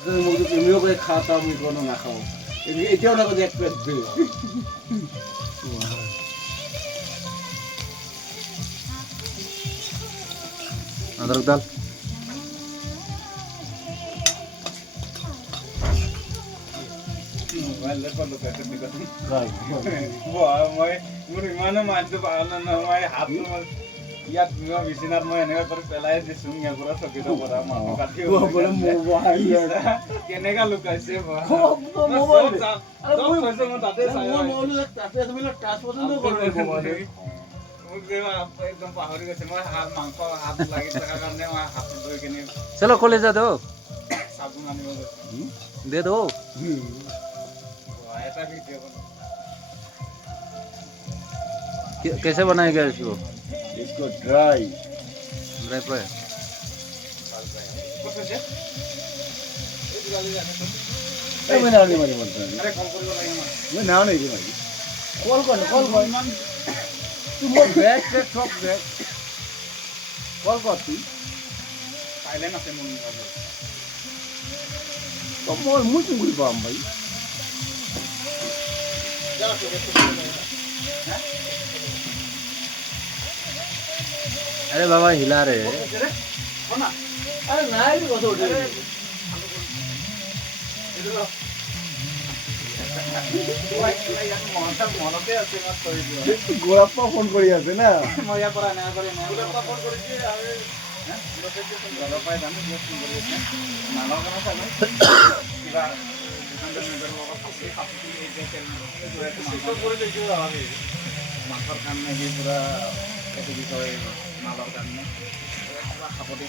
মোক যদি তুমিও কৰি খাওঁ তাৰ মই কোনো নাখাওঁ এতিয়াও থাকো যে এক প্লেট দে अदरक दाल মোৰ ইমানো মানটো পাহৰা নহয় হাতটো ইয়াত বিচনাত মই এনেকৈ কৰি পেলাই দিছোঁ ইয়াৰ পৰা চকীটোৰ পৰা মানুহ কাটি কেনেকা লুকাইছে একদম পাহৰি গৈছে মই মাংস হাত লাগি থকাৰ কাৰণে মই হাতত ধৰি কিনে चलो कलेजा दो চাবোন আনিব গৈছোঁ दे दो এটা ভিডিঅ' कैसे बनाएगा इसको इसको ड्राई ड्राई फ्राई मैं नाव नहीं मारी बोलता আরে কল কৰিব লাগে না मैं नाव नहीं मारी कॉल कर तू मोर बैग से सब बैग कॉल कर तू সাইলেন্ট আছে মোৰ মোবাইলত तो मोर मुझ मुझ बाम भाई अरे बाबा हिला रहे अरे नाई भी कत उठे মনতে আছে মই কৈ দিওঁ গোলাপ্পা ফোন কৰি আছে না মই ইয়াৰ পৰা এনেকৈ কৰি গোলাপ্পা ফোন কৰিছে আৰু জলপাই জানো কিয় ফোন কৰি আছে নালৰ কাৰণে চাগে কিবা মাংসৰ কাৰণে সি পুৰা সেইটো বিষয়ে নালৰ কাৰণে পুৰা সাপতি